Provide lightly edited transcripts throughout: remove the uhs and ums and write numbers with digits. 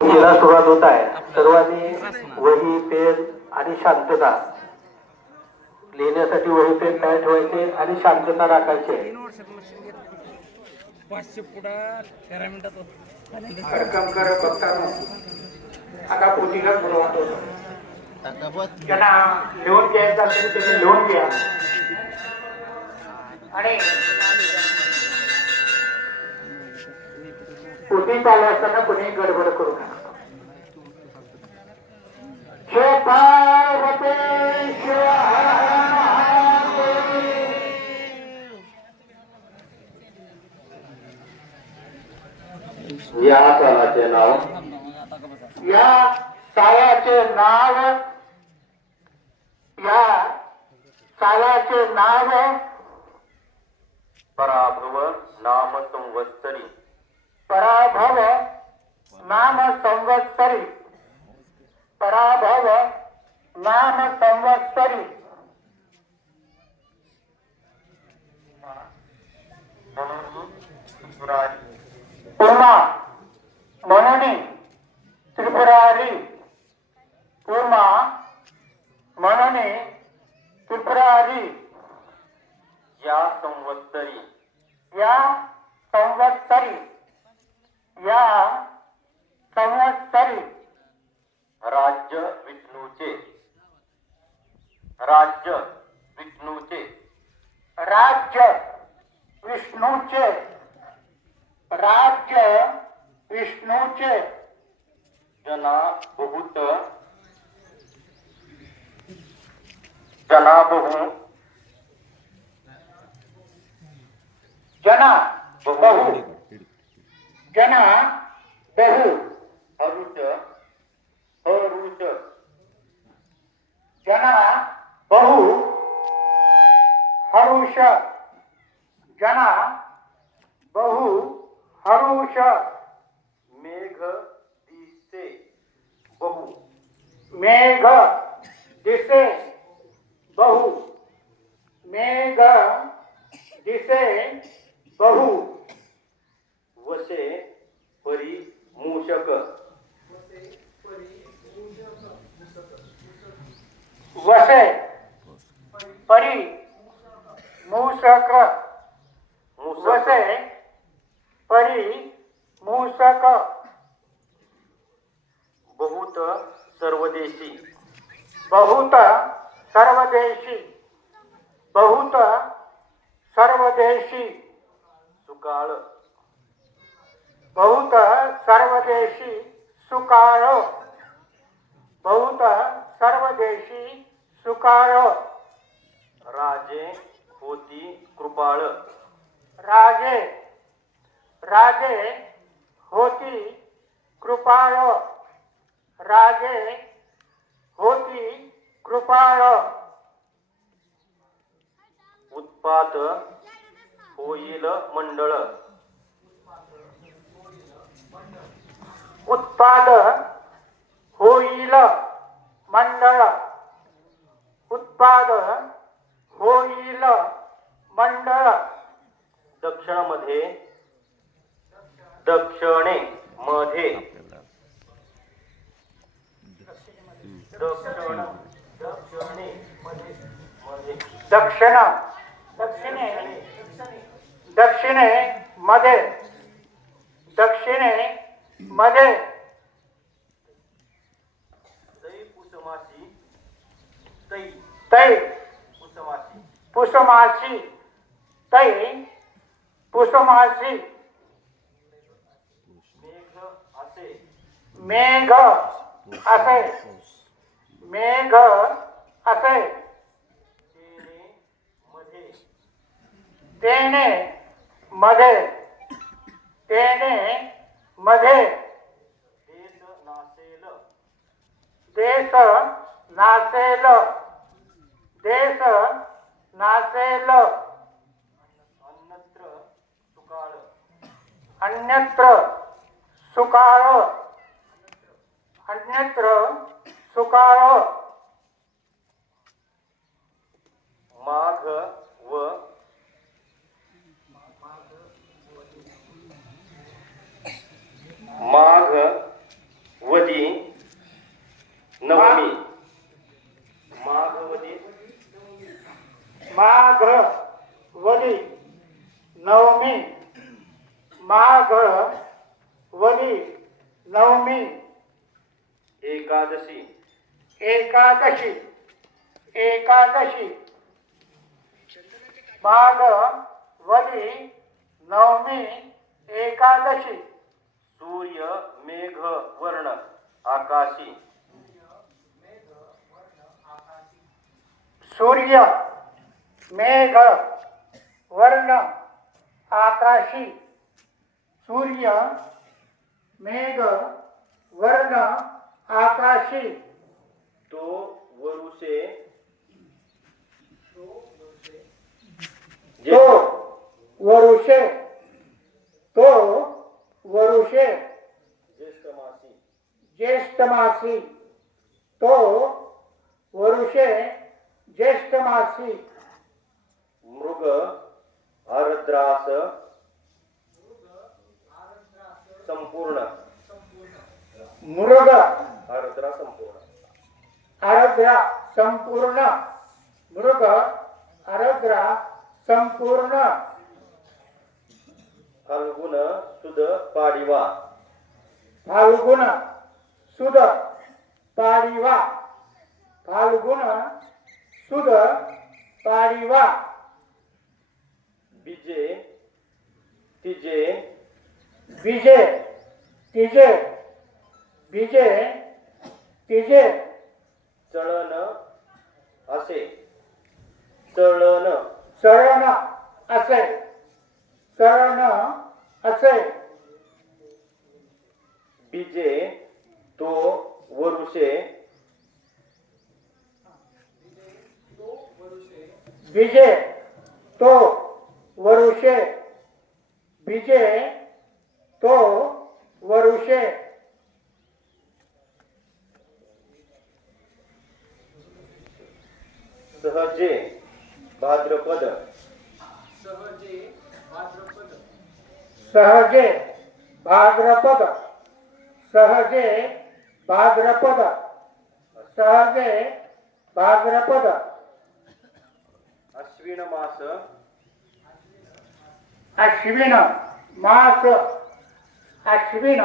तिला सुरुवात होत आहे. सर्वांनी वही पेन आणि शांतता लिहिण्यासाठी वही पेन तयार ठेवायचे आणि शांतता राखायची. 500 पुढा 13 मिनिटात कार्यक्रम कर बघता आता पोतीला सुरुवात होतो. त्यांना लिहून घ्यायचं असेल त्यांनी लिहून घ्या आणि पोती चालू असताना कोणी गडबड करू नका. जय पार्वती शिव हर हर महादेव. या सालाचे नाव या सालाचे नाव या सालाचे नाव पराभव नाम संवत्सरी. पराभव नाम संवत्सरी. पराभव नाम संवत्सरी. उमा म्हणून त्रिपुरारी. उमा म्हणून त्रिपुरारी. या संवत्सरी या संवत्सरी. या संवत्सरी. राज्य विष्णूचे. राज्य विष्णूचे. राज्य विष्णूचे. राज्य विष्णूचे. जना बहुत जना बहु जना बहु. जना बहु. हरुष हरुष. जना बहु हरुष. जना बहु हरुष. मेघ दिसे बहु. मेघ दिसे बहु. मेघ दिसे बहु. वशे परी मूषक. वसे परी मूषक. वसे परी मूषक. बहुत सर्वदेशी. बहुत सर्वदेशी. बहुत सर्वदेशी. सुकाळ बहुत सर्वदेशी. सुकाळ. बहुत सर्वदेशी. सुकाळ. राजे होती कृपाळ. राजे राजे होती कृपाळ. राजे होती कृपाळ. उत्पात होईल मंडळ. उत्पाद होईल मंडळ. उत्पाद होईल मंडळ. दक्षिणामध्ये दक्षिणे मध्ये. दक्षिण दक्षिणे मध्ये मध्ये. दक्षिण दक्षिणे दक्षिणे मध्ये. दक्षिणे मध्ये. तै पुसमाशी. तै तै पुसमाशी. पुसमासी. तै पुसमासी. मेघ असे. मेघ असे. मेघ असे. तेने मध्ये. तेने मध्ये. तेने मध्ये. देश नासेल. देश नासेल. देश नासेल. अन्यत्र सुकाळ. अन्यत्र सुकाळ. अन्यत्र सुकाळ. माघ व माघ नवमी एकादशी एकादशी एकादशी माघ वली नवमी एकादशी सूर्य मेघ वर्ण आकाशी सूर्य मेघ वर्ण आकाशी सूर्य मेघ वर्ण आकाशी तो वरुषे तो वरुषे तो वरुषे ज्येष्ठ मासी ज्येष्ठ मासी तो वरुषे ज्येष्ठ मासी मृग आर्द्रास संपूर्ण मृग आर्द्रा संपूर्ण आरद्रा संपूर्ण मृग आरद्रा संपूर्ण फाल्गुन सुद पाडिवा फाल्गुन सुद पाडिवा फाल्गुन सुद पाडिवा बिजे तिजे विजय तिजे विजय तिजे चळन असे चळन चरण असे चरण असे बिजे तो वरुषे विजय तो वरुषे विजय तो वरुषे सहजे भाद्रपद सहजे भाद्रपद सहजे भाद्रपद सहजे भाद्रपद अश्विन मास अश्विन मास अश्विन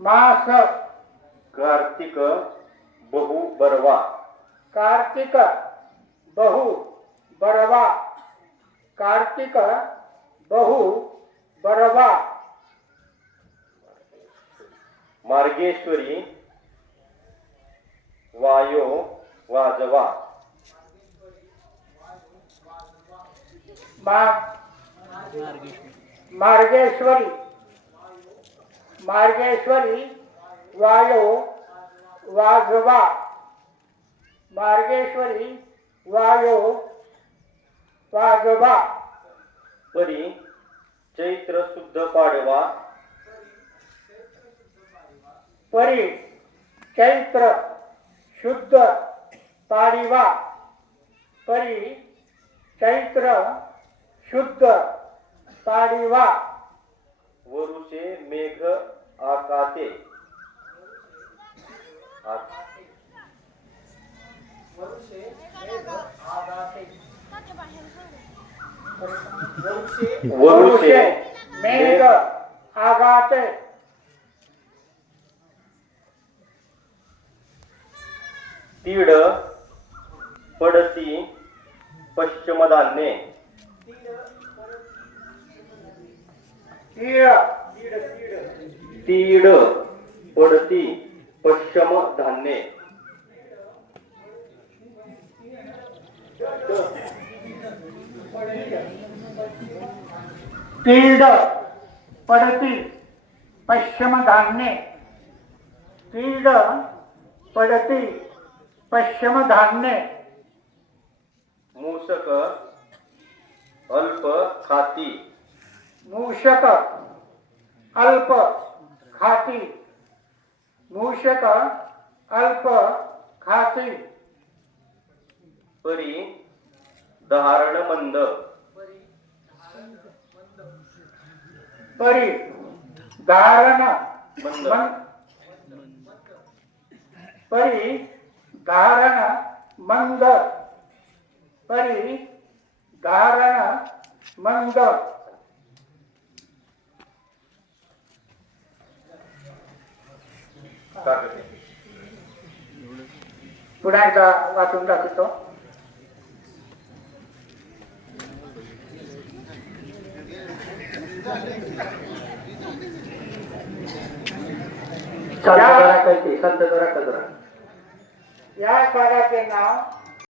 मास कार्तिक बहु बरवा कार्तिक बहु बरवा कार्तिक बहु बरवा मार्गेश्वरी वायो वाजवा मार्गेश्वरी मार्गेश्वरी वायो वाजवा मार्गेश्वरी वायो वाजवा परी चैत्र शुद्ध पाडवा परी चैत्र शुद्ध पाडिवा परी चैत्र शुद्ध पाडिवा वरुषे मेघ आकाते वरुषे मेघ आगाते तीड पडती पश्चिम धान्ये तीड पडती पश्चिम धान्ये तीड पडती पश्चिम धान्ये तीड पडती पश्चिम धान्ये मूषक अल्प खाती मूषक अल्प खाती मूषक अल्प खाती परी धारण मंद परी धारण मंद परी धारण मंद परी धारण मंद पुन्हा एकदा वाचून दाखवतो. शांत जरा कळते, शांत जरा कजरा. या पाडाचे नाव